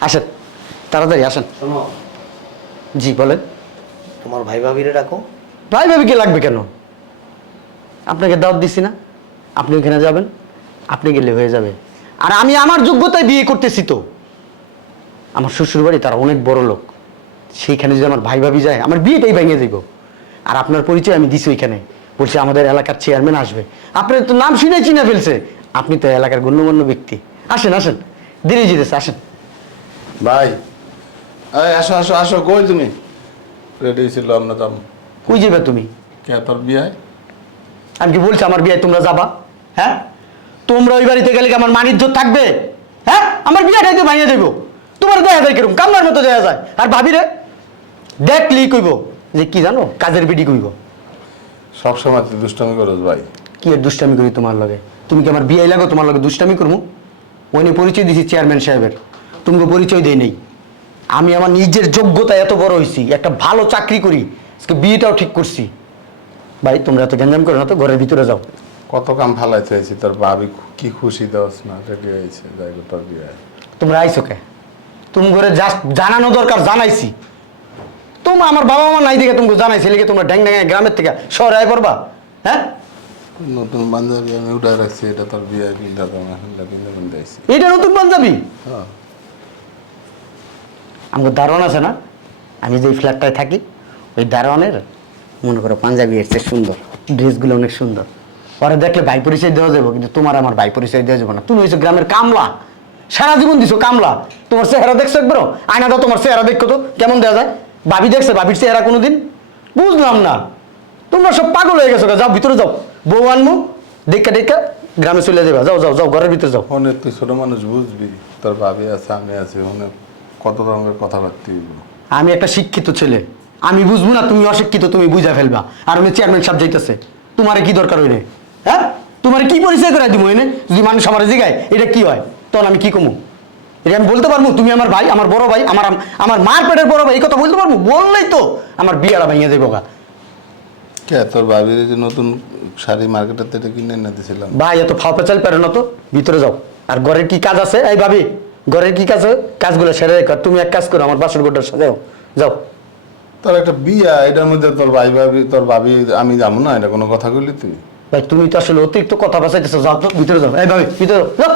আসেন তাড়াতাড়ি আসেন। শোনো। জি বলেন। তোমার ভাই ভাবিরে ডাকো। ভাই ভাবি কি লাগবে কেন? আপনাকে দাওয়াত দিছি না। আপনি ওখানে যাবেন আপনি গেলে হয়ে যাবে। আর আমি আমার যোগ্যতায় বিয়ে করতেছি তো। আমার শ্বশুর বাড়ি তারা অনেক বড় লোক। সেইখানে যদি আমার ভাই ভাবি যায় আমার বিয়েটাই ভেঙে দেব। আর আপনার পরিচয় আমি দিছি ওইখানে। বলছি আমাদের এলাকার চেয়ারম্যান আসবে। আপনার তো নাম শুনে চিনে ফেলছে। আপনি তো এলাকার গণ্যমান্য ব্যক্তি। আসেন আসেন। দেরি যেতেছে আসেন। ভাই। এই আসো আসো আসো কই তুমি? রেডি ছিল আমরা যাম কই যাবে তুমি? কে তোর বিয়ে? আমি কি বলছি আমার বিয়ে তোমরা যাবা? হ্যাঁ? তোমরা ওই বাড়িতে গেলে কি আমার মানিজ্য থাকবে? হ্যাঁ? আমার বিয়েটাই তো ভাঙিয়ে দেবো। তোমার দেখা যায় কীরকম? কামনার মতো দেখা যায়। আর ভাবি রে দেখলি কইব যে কি জানো কাজের বিডি কইব। সবসময় তুই দুষ্টামি করস ভাই। কি এর দুষ্টামি করি তোমার লগে? তুমি কি আমার বিয়ে লাগো তোমার লগে দুষ্টামি করব ওইনি পরিচয় দিছি চেয়ারম্যান সাহেবের। তোমাকে পরিচয় দেই নেই। আমি আমার নিজের যোগ্যতা এত বড় হয়েছি একটা ভালো চাকরি করি আজকে বিয়েটাও ঠিক করছি। ভাই তোমরা এত গ্যাঞ্জাম করো না তো ঘরের ভিতরে যাও। কত কাম ফালাইতে হয়েছি তোর ভাবি কি খুশি দেওয়াস না রেডি হয়েছে যাই তোর বিয়ে। তোমরা আইসো কে? তুমি ঘরে জাস্ট জানানো দরকার জানাইছি। তোমরা আমার বাবা মা নাই দেখে তুমি জানাইছি লিখে তোমরা ড্যাং ড্যাং গ্রামের থেকে শহরে আয় পড়বা হ্যাঁ? নতুন বান্ধবী আমি উঠাই রাখছি এটা তোর বিয়ে কিনতে এটা নতুন পাঞ্জাবি হ্যাঁ। আমার দারোয়ান আছে না? আমি যে ফ্ল্যাটটায় থাকি, ওই দারোয়ানের, মনে করো পাঞ্জাবি এসছে সুন্দর, ড্রেসগুলো অনেক সুন্দর। পরে দেখলে ভাই পরিচয় দেওয়া যাব, কিন্তু তোমার আমার ভাই পরিচয় দেওয়া যাবে না। তুমি হয়েছো গ্রামের কামলা, সারা জীবন দিছো কামলা। তোমার চেহারা দেখছ একবারও? আয়না দাও তোমার চেহারা, দেখো তো, কেমন দেওয়া যায়? ভাবি দেখছে, ভাবির চেহারা কোনোদিন? বুঝলাম না। তোমরা সব পাগল হয়ে গেছো যাও ভিতরে যাও। বউ আনমু, দেখা দেখা, গ্রামে চলে যাবে। যাও যাও যাও, ঘরের ভিতরে যাও। অনেক তুই ছোট মানুষ বুঝবি, তোর ভাবি আছে, আমি আছি ফোনে কত রকমের কথাবার্তা। আমি একটা শিক্ষিত ছেলে। আমি বুঝব না তুমি অশিক্ষিত তুমি বুঝা ফেলবা। আর আমি চেয়ারম্যান সাহেব যাইতেছে তোমার কি দরকার হইলে? হ্যাঁ? তোমার কি পরিচয় করে দিব এনে? যদি মানুষ আমার জিগায় এটা কি হয়? তখন আমি কি কমু? এটা আমি বলতে পারব? তুমি আমার ভাই আমার বড় ভাই আমার আমার মার পেটের বড় ভাই এই কথা বলতে পারব? বললেই তো আমার বিয়ারা ভেঙে দেবো গা। কে তোর ভাবির যে নতুন শাড়ি মার্কেটের থেকে কিনে এনে দিয়েছিলাম ভাই এত ফাও পেঁচাল পারে না তো ভিতরে যাও। আর ঘরের কি কাজ আছে? এই ভাবি ঘরের কি কাজ কাজগুলো সেরে রেখো। তুমি এক কাজ করো আমার বাসর গোটার সাজাও যাও। তোর একটা বিয়া এটার মধ্যে তোর ভাই ভাবি তোর ভাবি আমি যাব না? এটা কোনো কথা বললি তুই? ভাই তুমি তো আসলে অতিরিক্ত কথা বাঁচাইতেছো। যাও তো ভিতরে যাও। এই ভাবি ভিতরে যাও,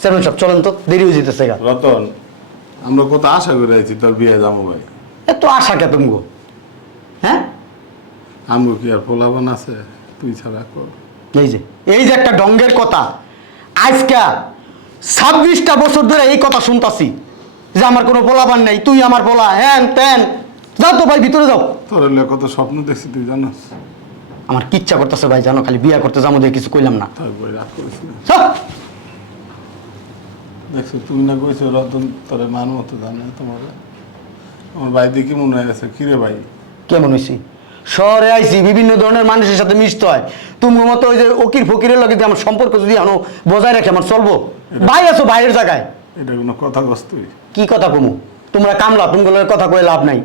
চেয়ারম্যান সাহেব চলেন তো। দেরি হয়ে যেতেছে গা। রতন আমরা কত আশা করে আছি তোর বিয়ে যাব ভাই। এত আশা কে তুমি গো? হ্যাঁ? আমগো কি আর পোলাবান আছে? তুই ছাড়া কর। এই যে এই যে একটা ডঙ্গের কথা। আজকা ছাব্বিশটা বছর ধরে এই কথা শুনতাছি যে আমার কোনো পোলাবান নেই তুই আমার পোলা হ্যান ত্যান। যাও তো ভাই ভিতরে যাও। তোর হলে কত স্বপ্ন দেখছি তুই জানোস? আমার কিচ্ছা করতেছে ভাই জানো খালি বিয়া করতে যাব কিছু কইলাম না। তাই বই রাগ করিস না। যাও। দেখছ তুই না কইছো রতন তোরে মান মতো জানে তোমার। আমার ভাই দেখি মনে হয়ে গেছে কিরে ভাই? কেমন হয়েছি শহরে আইছি বিভিন্ন ধরনের মানুষের সাথে মিশতে হয়। তুমি মতো ওই যে ওকির ফকিরের লগে আমার সম্পর্ক যদি আনো বজায় রাখে আমার চলবো। ভাই আছো ভাইয়ের জায়গায়? এটা কোনো কথা কস তুই। কি কথা কমু? তোমরা কামলা তুমি কথা কয়ে লাভ নাই।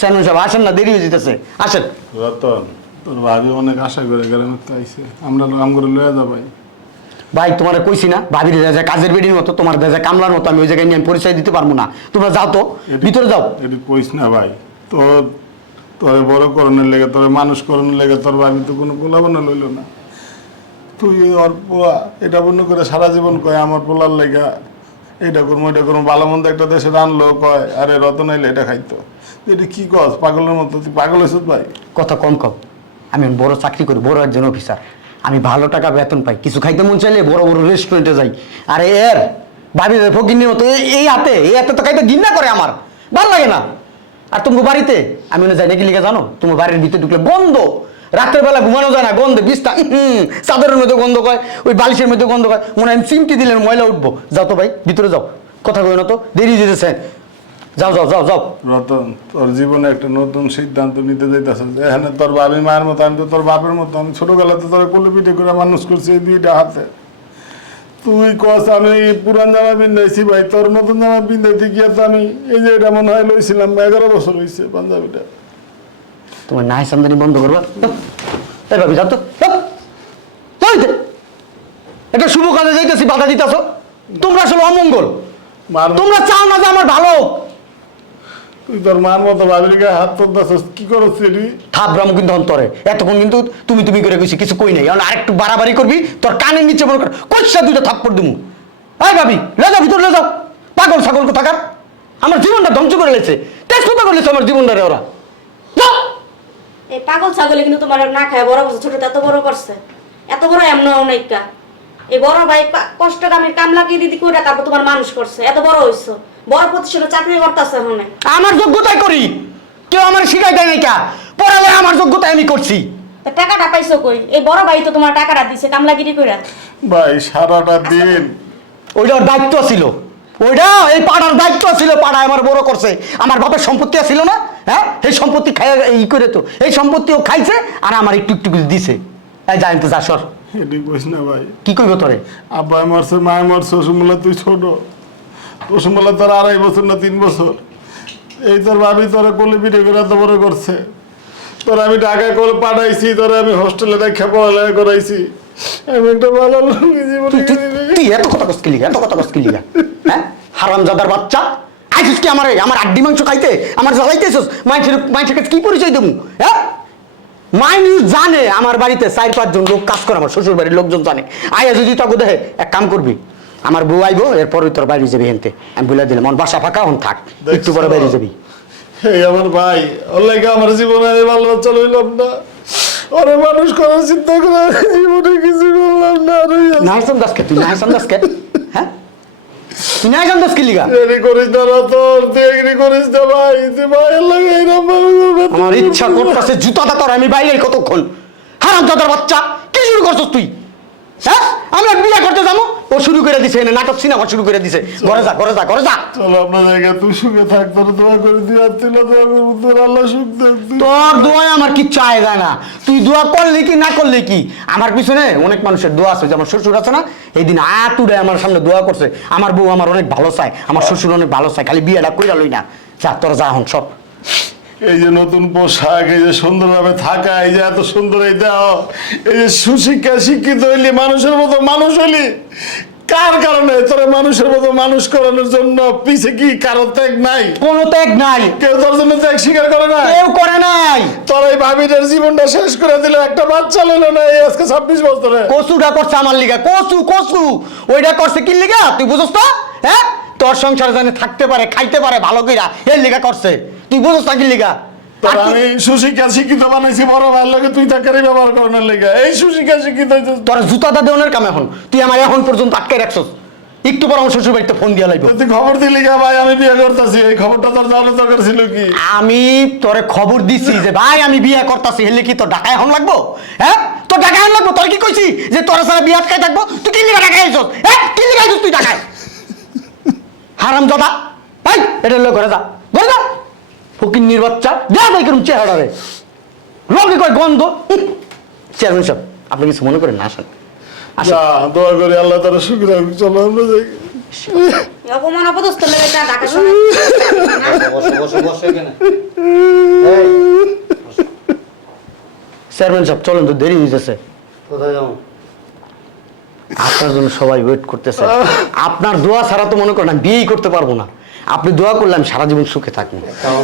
স্যানুন সাহেব আসেন না দেরি হয়ে যেতেছে। আসেন। রতন তোর ভাবি অনেক আশা করে তো আইছে। আমরা আম করে লয়ে যা ভাই। তোমার কইছি না ভাবির দেখা যায় কাজের বেডির মতো তোমার দেখা যায় কামলার মতো আমি ওই জায়গায় নিয়ে আমি পরিচয় দিতে পারব না। তোমরা যাও তো ভিতরে যাও। এটা কইস না ভাই। তোর তোর বড় করণের লেগে, তোর মানুষ করণের লেগে, তোর ভাবি তো কোনো পোলাবানা লইল না। তুই ওর পোলা, এটা বন্য করে সারা জীবন কয়, আমার পোলার লেগা এটা করব এটা করব ভালো মন্দ একটা দেশে রানলো কয়, আরে রতন এলে এটা খাইতো। এটা কি কস, পাগলের মতো, তুই পাগল হয়েছিস ভাই? কথা কম কম আমি বড় চাকরি করি, বড় একজন অফিসার। আমি ভালো টাকা বেতন পাই, কিছু খাইতে মন চাইলে বড় বড় রেস্টুরেন্টে যাই। আরে এর, ভাবি ফকিনের মতো, এই- হাতে, এই হাতে তো খাইতে ঘৃণা করে আমার, ভালো লাগে না। আর তোমার বাড়িতে? আমি ওখানে যাই নাকি লিখে জানো? তোমার বাড়ির ভিতরে ঢুকলে গন্ধ। রাত্রের বেলা ঘুমানো যায় না, গন্ধে বিস্তা হুম চাদরের মধ্যে গন্ধ কয়, ওই বালিশের মধ্যে গন্ধ কয়। মনে হয় আমি চিমটি দিলে ময়লা উঠবো। যাও তো ভাই, ভিতরে যাও। কথা কই না তো, দেরি যেতেছে। যাও যাও যাও যাও। রতন, তোর জীবনে একটা নতুন সিদ্ধান্ত নিতে যাইতেছ এখানে তোর বাবি মায়ের মতো, আমি তো তোর বাপের মতো, আমি ছোটবেলাতে তোর কোলে পিঠে করে মানুষ করছি এই দুইটা হাতে। তুই কস আমি পুরান জামা পিন্ধাইছি ভাই তোর মতন জামা পিন্ধাইতে গিয়া তো আমি এই যে এটা মনে হয় লইছিলাম এগারো বছর হয়েছে পাঞ্জাবিটা। তোমার নাই সামদানি বন্ধ করবা? তাই ভাবি যাও তো। একটা শুভ কাজে যাইতেছি বাধা দিতেছ। তোমরা আসলে অমঙ্গল। তোমরা চাও না যে আমার ভালো। তুই তোর মান মতো ভাবির গায়ে হাত তোলতেছিস কি করছিস রে থাবরাম কিন্তু অন্তরে। এতক্ষণ কিন্তু তুমি তুমি করে কইছি কিছু কই নাই। এখন আরেকটু বাড়াবাড়ি করবি তোর কানের নিচে মনে কর কইসা দুইটা থাপ্পড় দিমু। আই ভাবি লে যাও ভিতরে লে যাও। পাগল ছাগল কোথাকার? আমার জীবনটা ধ্বংস করে লেছে। তেজ কথা করলেছে আমার জীবনটা রে ওরা এই পাগল ছাগলে কিন্তু তোমার না খায় বড় করছে ছোট এত বড় করছে। এত বড় এমন অনেকটা এই বড় ভাই কা- কষ্ট কামের কাম লাগিয়ে দিদি করে তারপর তোমার মানুষ করছে। এত বড় হইছো। বড় প্রতিষ্ঠানে চাকরি করতেছে এখন আমার যোগ্যতায় করি। কেউ আমার শিখাই দেয় নাই কা। পড়ালে আমার যোগ্যতায় আমি করছি। তা টাকাটা পাইছো কই? এই বড় ভাই তো তোমার টাকাটা দিছে কামলাগিরি কইরা। ভাই সারাটা দিন। ওইটা ওর দায়িত্ব ছিল। ওইটা এই পাড়ার দায়িত্ব ছিল পাড়া আমার বড় করছে। আমার বাপের সম্পত্তি ছিল না হ্যাঁ? এই সম্পত্তি খাই ই করে তো। এই সম্পত্তিও খাইছে আর আমার একটু একটু করে দিছে। এই জানি তো যা সর। এটি কইস না ভাই। কি কইব তোরে? আব্বাই মরছে মায় মরছে তুই ছোট। ওসমুলা তোর আড়াই বছর না তিন বছর। এই তোর ভাবি তোরা কোলে পিঠে করে এত বড় করছে। তোর আমি ঢাকা করে পাঠাইছি তোরা আমি হোস্টেলে রেখে পড়ালেখা করাইছি। আমি একটা ভালো তুই এত কথা কষ্ট লিগা? এত কথা কষ্ট লিগা? হ্যাঁ? হারামজাদার বাচ্চা? আইছিস কি আমার? আমার আড্ডি মাংস খাইতে? আমার জ্বালাইতেছিস? কাছে কি পরিচয় দেবো? হ্যাঁ? মাইনি জানে আমার বাড়িতে চার পাঁচজন লোক কাজ করে আমার শ্বশুর বাড়ির লোকজন জানে। আয়া যদি তখন দেখে এক কাম করবি। আমার বউ আইবো এরপর তোর বাড়ি যাবি হেনতে। আমি বলে দিলাম আমার বাসা ফাঁকা হন থাক। একটু পরে বাইরে যাবি। এই আমার ভাই ওর আমার জীবনে ভালো বাচ্চা লইলাম না। ওরে মানুষ করার চিন্তা করে জীবনে কিছু করলাম না নাইসান দাসকে তুই দাসকে হ্যাঁ? তুই নাইসান দাসকে লিগা? দেরি করিস না তোর দেরি করিস না ভাই। তুই ভাইয়ের লাগে এইরকম ভাবে আমার ইচ্ছা করতেছে জুতাটা তোর আমি বাইরে কতক্ষণ? হারাম দাদার বাচ্চা কি শুরু করছিস তুই? হ্যাঁ? আমরা বিয়ে করতে যাব? ও শুরু করে দিছে এনে নাটক সিনেমা শুরু করে দিছে। ঘরে যা ঘরে যা ঘরে যা। চলো জায়গায় তুই সুখে থাক তোর দোয়া করে দিয়ে আর তুই না দোয়া করব তোর আল্লাহ সুখ দেখ তোর দোয়ায় আমার আয় যায় না। তুই দোয়া করলি কি না করলি কি? আমার পিছনে অনেক মানুষের দোয়া আছে যেমন শ্বশুর আছে না এই দিন আতুরে আমার সামনে দোয়া করছে। আমার বউ আমার অনেক ভালো চায় আমার শ্বশুর অনেক ভালো চায় খালি বিয়েটা কইরা লই না। যা তোর যা হন সব এই যে নতুন পোশাক এই যে সুন্দরভাবে থাকা এই যে এত সুন্দর এই দেহ এই যে সুশিক্ষা শিক্ষিত হইলি মানুষের মতো মানুষ হইলি কার কারণে তোরা মানুষের মতো মানুষ করানোর জন্য পিছে কি কারও ত্যাগ নাই? কোনো ত্যাগ নাই। কেউ তোর জন্য ত্যাগ স্বীকার করে না কেউ করে নাই। তোর এই ভাবিটার জীবনটা শেষ করে দিল একটা বাচ্চা লইলো না এই আজকে ছাব্বিশ বছরে। কচুটা করছে আমার লিগা। কচু কচু। ওইটা করছে কি লিগা? তুই বুঝছ তো? হ্যাঁ? তোর সংসার জানে থাকতে পারে খাইতে পারে ভালো কইরা। এর লিগা করছে। তুই না কি লিগা? তোর আমি সুশিক্ষা শিক্ষিত বানাইছি বড় ভালো লাগে তুই তাকে ব্যবহার করানোর লেগে। এই সুশিক্ষা শিক্ষিত দেওয়ার কাম এখন। তুই আমার এখন পর্যন্ত আটকে রাখছস। একটু পর আমার শ্বশুর বাড়িতে ফোন দিয়া লাগবে তুই খবর দিলি গা ভাই আমি বিয়ে করতেছি। এই খবরটা তোর জানার দরকার ছিল কি? আমি তোরে খবর দিছি যে ভাই আমি বিয়ে করতেছি হেলে কি তোর ঢাকা এখন লাগবো? হ্যাঁ? তোর ঢাকা এখন লাগবো? তোর কি কইছি? যে তোর সারা বিয়ে আটকায় থাকব? তুই কি লিগা ঢাকায় আইছস? হ্যাঁ কি লিগা আইছস তুই ঢাকায়? হারাম দাদা ভাই এটা লোক ঘরে যা। ঘরে যা। দেয়া চেহারা রে লোকে কয় গন্ধ চেয়ারম্যান সাহেব আপনি কিছু মনে করেন না আসেন। আসেন। দোয়া করি আল্লাহ তারা সুখ চলো আমরা যাই। অপমান অপদস্থ লেগে তা ঢাকা শোনা বসে বসে বসে এখানে চেয়ারম্যান সাহেব চলেন তো দেরি হয়ে কোথায় যাব? আপনার জন্য সবাই ওয়েট করতেছে। আপনার দোয়া ছাড়া তো মনে করেন আমি বিয়েই করতে পারব না। আপনি দোয়া করলে আমি সারা জীবন সুখে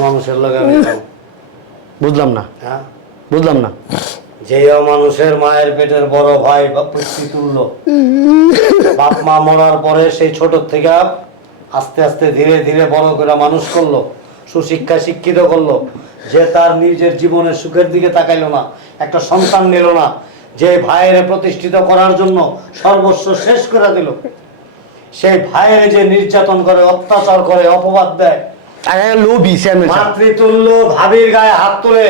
মানুষের যাব। বুঝলাম না। হ্যাঁ? বুঝলাম না। যেই মানুষের মায়ের পেটের বড় ভাই বা তুল্য বাপ মা মরার পরে সেই ছোট থেকে আস্তে আস্তে ধীরে ধীরে বড় করে মানুষ করল সুশিক্ষা শিক্ষিত করল যে তার নিজের জীবনের সুখের দিকে তাকাইলো না একটা সন্তান নিল না যে ভাইয়ের প্রতিষ্ঠিত করার জন্য সর্বস্ব শেষ করে দিল। সেই ভাইয়ের যে নির্যাতন করে অত্যাচার করে অপবাদ দেয় আরে লোভি চেয়ারম্যান সাহেব মাতৃতুল্য ভাবির গায়ে হাত তুলে।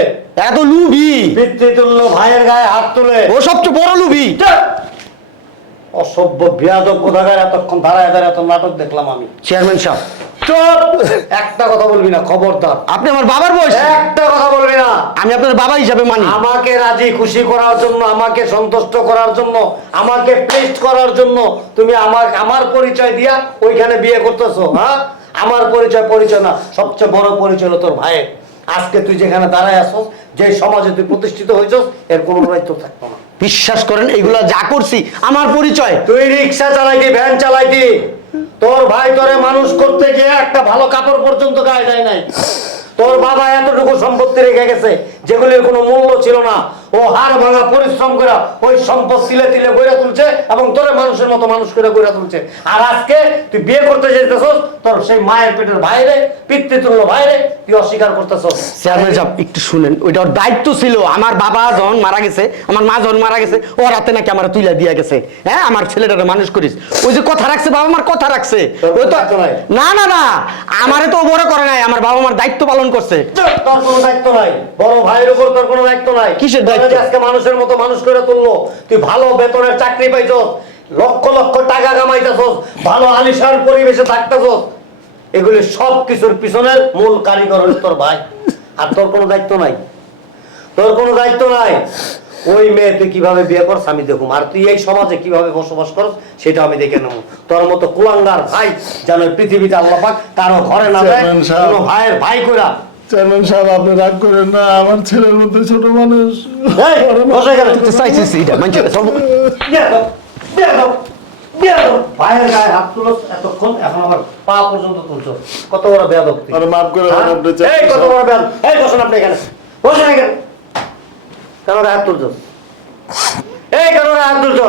এত লুভি? পিতৃতুল্য ভাইয়ের গায়ে হাত তুলে। ও সবচেয়ে বড় লুভি। অসভ্য বিয়াদব কোথাকার এতক্ষণ দাঁড়ায় দাঁড়ায় এত নাটক দেখলাম আমি। চেয়ারম্যান সাহেব। চুপ! একটা কথা বলবি না খবরদার। আপনি আমার বাবার বয়স? একটা কথা বলবি না। আমি আপনার বাবা হিসাবে মানি। আমাকে রাজি খুশি করার জন্য আমাকে সন্তুষ্ট করার জন্য আমাকে প্লেস্ট করার জন্য তুমি আমার আমার পরিচয় দিয়া ওইখানে বিয়ে করতেছো হ্যাঁ? আমার পরিচয় পরিচয় না সবচেয়ে বড় পরিচয় হলো তোর ভাইয়ের। আজকে তুই যেখানে দাঁড়ায় আসছ যে সমাজে তুই প্রতিষ্ঠিত হয়েছস এর কোনো দায়িত্ব থাকতো না। বিশ্বাস করেন এগুলা যা করছি আমার পরিচয়। তুই রিক্সা চালাইতি ভ্যান চালাইতি তোর ভাই তোরে মানুষ করতে গিয়ে একটা ভালো কাপড় পর্যন্ত গায়ে দেয় নাই। তোর বাবা এতটুকু সম্পত্তি রেখে গেছে যেগুলির কোনো মূল্য ছিল না। ও হাড় ভাঙা পরিশ্রম করে ওই সম্পদ সিলে তিলে গড়ে তুলছে এবং তোরে মানুষের মতো মানুষ করে গড়ে তুলছে। আর আজকে তুই বিয়ে করতে যেতেছস তোর সেই মায়ের পেটের বাইরে পিতৃতুল্য বাইরে তুই অস্বীকার করতেছস। চেয়ারম্যান সাহেব একটু শুনেন ওইটা ওর দায়িত্ব ছিল। আমার বাবা যখন মারা গেছে আমার মা যখন মারা গেছে ও রাতে নাকি আমার তুইলা দিয়ে গেছে। হ্যাঁ আমার ছেলেটারে মানুষ করিস। ওই যে কথা রাখছে বাবা আমার কথা রাখছে। ওই তো? না না না আমারে তো ও বড় করে নাই। আমার বাবা আমার দায়িত্ব পালন করছে। তোর কোনো দায়িত্ব নাই। বড় ভাইয়ের উপর তোর কোনো দায়িত্ব নাই। কিসের দায়িত্ব? যে আজকে মানুষের মতো মানুষ করে তুললো। তুই ভালো বেতনের চাকরি পাইছস লক্ষ লক্ষ টাকা কামাইতেছস ভালো আলিশান পরিবেশে থাকতেছস। এগুলি সব কিছুর পিছনের মূল কারিগর হলো তোর ভাই। আর তোর কোনো দায়িত্ব নাই। তোর কোনো দায়িত্ব নাই। ওই মেয়ে তুই কীভাবে বিয়ে করছ আমি দেখুম। আর তুই এই সমাজে কীভাবে বসবাস করস সেটা আমি দেখে নেব। তোর মতো কুলাঙ্গার ভাই যেন পৃথিবীতে আল্লাহ পাক কারও ঘরে না দেয় ভাইয়ের ভাই কইরা চেয়ারম্যান সাহেব আপনি রাগ করেন না আমার ছেলের মধ্যে ছোট মানুষ। এতক্ষণ এখন আবার পা পর্যন্ত তুলছো। কত বড় বেয়াদব আরে মাফ করে হ্যাঁ? এই চেয়ারম্যান কত বড় বেয়াদব এই বসুন আপনি এখানে। বসুন এখানে। কেন রে হাত তুলছো? এই কেন রে হাত তুলছো?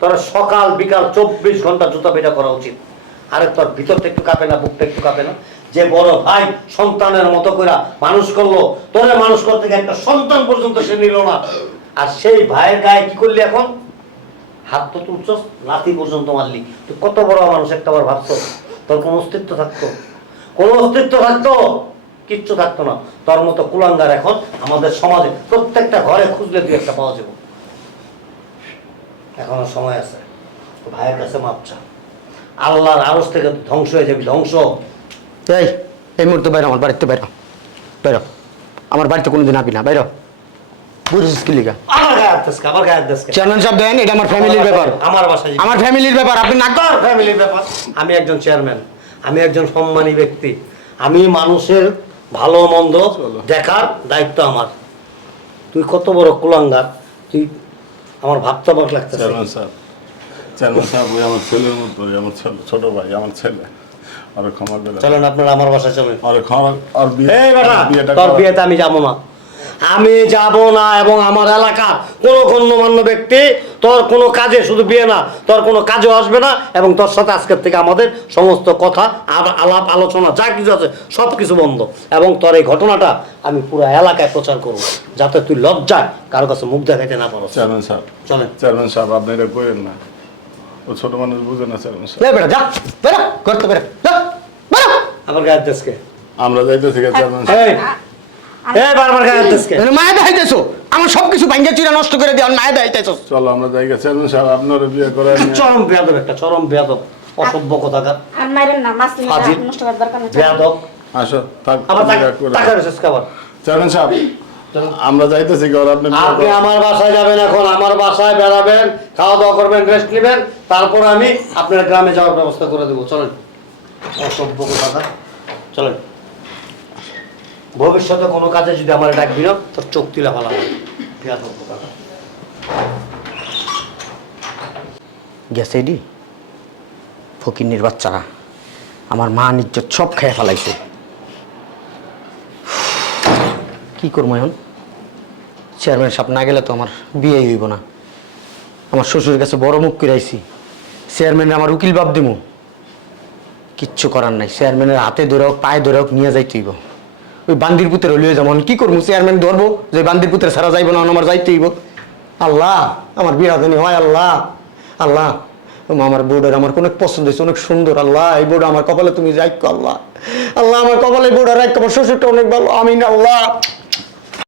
তোর সকাল বিকাল চব্বিশ ঘণ্টা জুতা পেটা করা উচিত। আরে তোর ভিতরটা একটু কাঁপে না বুকটা একটু কাঁপে না? যে বড় ভাই সন্তানের মতো করে মানুষ করল, তোরে মানুষ করতে গিয়ে একটা সন্তান পর্যন্ত সে নিল না। আর সেই ভাইয়ের গায়ে কি করলি এখন? হাত তো তুলছস লাথি পর্যন্ত মারলি। তুই কত বড় মানুষ একটা বার ভাবছ তোর কোনো অস্তিত্ব থাকতো? কোনো অস্তিত্ব থাকতো? কিচ্ছু থাকতো না। তোর মতো কুলাঙ্গার এখন আমাদের সমাজে, প্রত্যেকটা ঘরে খুঁজলে তুই একটা পাওয়া যাবে। এখনও সময় আছে। ভাইয়ের কাছে মাপ চা। আল্লাহর আরস থেকে ধ্বংস হয়ে যাবি, ধ্বংস। এই এই মুহূর্তে বাইরে আমার বাড়িতে বাইরে বাইরে আমার বাড়িতে কোনোদিন আবি না বাইরে কি লিগা। চেয়ারম্যান সাহেব দেন এটা আমার ফ্যামিলির ব্যাপার। আমার বাসায় আমার ফ্যামিলির ব্যাপার আপনি না তোর ফ্যামিলির ব্যাপার। আমি একজন চেয়ারম্যান আমি একজন সম্মানী ব্যক্তি। আমি মানুষের ভালো মন্দ দেখার দায়িত্ব আমার। তুই কত বড় কুলাঙ্গার তুই আমার ভাবতে অবাক লাগতেছে। চেয়ারম্যান সাহেব চেয়ারম্যান সাহেব আমার ছেলের মতো আমার ছোট ছোট ভাই আমার ছেলে। আর ক্ষমা করে। চলেন আপনারা আমার বাসায় চলেন। আর ক্ষমা আর বিয়ে এই বেটা তোর বিয়েতে আমি যাব না। আমি যাব না এবং আমার এলাকার কোনো গণ্যমান্য ব্যক্তি তোর কোনো কাজে শুধু বিয়ে না তোর কোনো কাজেও আসবে না এবং তোর সাথে আজকের থেকে আমাদের সমস্ত কথা আর- আলাপ আলোচনা যা কিছু আছে সব কিছু বন্ধ। এবং তোর এই ঘটনাটা আমি পুরো এলাকায় প্রচার করব যাতে তুই লজ্জায় কারও কাছে মুখ দেখাইতে না পারো চেয়ারম্যান সাহেব। চলেন। চেয়ারম্যান সাহেব আপনি এটা করেন না। ও ছোট মানুষ বুঝে না সাহেব এই বেটা যা বেটা করতে বেটা যা বেটা আমার গায়ের দেশকে। আমরা যাইতেছি গা চেয়ারম্যান এই এই বারবার গায়ের দেশকে। মানে মায়া দেখাইতেছো? আমার সবকিছু ভাঙ্গা চিরা নষ্ট করে দিয়ে মায়া দেখাইতেছো? চলো আমরা যাই গা চেয়ারম্যান সাহেব আপনারা বিয়ে করেন চরম বেয়াদব একটা চরম বেয়াদব অসভ্য কথাকার। আর মাইরেন না মাছ নষ্ট করার দরকার নেই। বেয়াদব। আসো থাক আবার করো না। টাকা রেসেস খাবার চেয়ারম্যান সাহেব আমরা যাইতেছি গা আপনি আপনি আমার বাসায় যাবেন এখন আমার বাসায় বেড়াবেন খাওয়া দাওয়া করবেন রেস্ট নেবেন তারপর আমি আপনার গ্রামে যাওয়ার ব্যবস্থা করে দেবো। চলেন। অসভ্য কথা চলেন। ভবিষ্যতে কোনো কাজে যদি আমার ডাকবি না তোর চোখ তুলে ভালো গেছে এডি ফকিন্নির বাচ্চারা আমার মা নিজ্জত সব খেয়ে ফেলাইছে। কি করব এখন? চেয়ারম্যান সাহেব না গেলে তো আমার বিয়ে হইব না। আমার শ্বশুরের কাছে বড় মুখ করাইছি চেয়ারম্যান আমার উকিল বাপ দিমু। কিচ্ছু করার নাই। চেয়ারম্যানের হাতে ধরে হোক, পায়ে ধরে হোক নিয়ে যাইতে হইব। ওই বান্দির পুতের হলিয়ে যেমন কি করব? চেয়ারম্যান ধরবো? যে বান্দির পুতের সারা যাইব না আমার যাইতে হইব। আল্লাহ, আমার বিয়া জানি হয় আল্লাহ। আল্লাহ আমার বোর্ডের আমার অনেক পছন্দ হয়েছে, অনেক সুন্দর। আল্লাহ, এই বোর্ড আমার কপালে তুমি যাই আল্লাহ। আল্লাহ, আমার কপালে বোর্ডের আমার শ্বশুরটা অনেক ভালো। আমিন, আল্লাহ।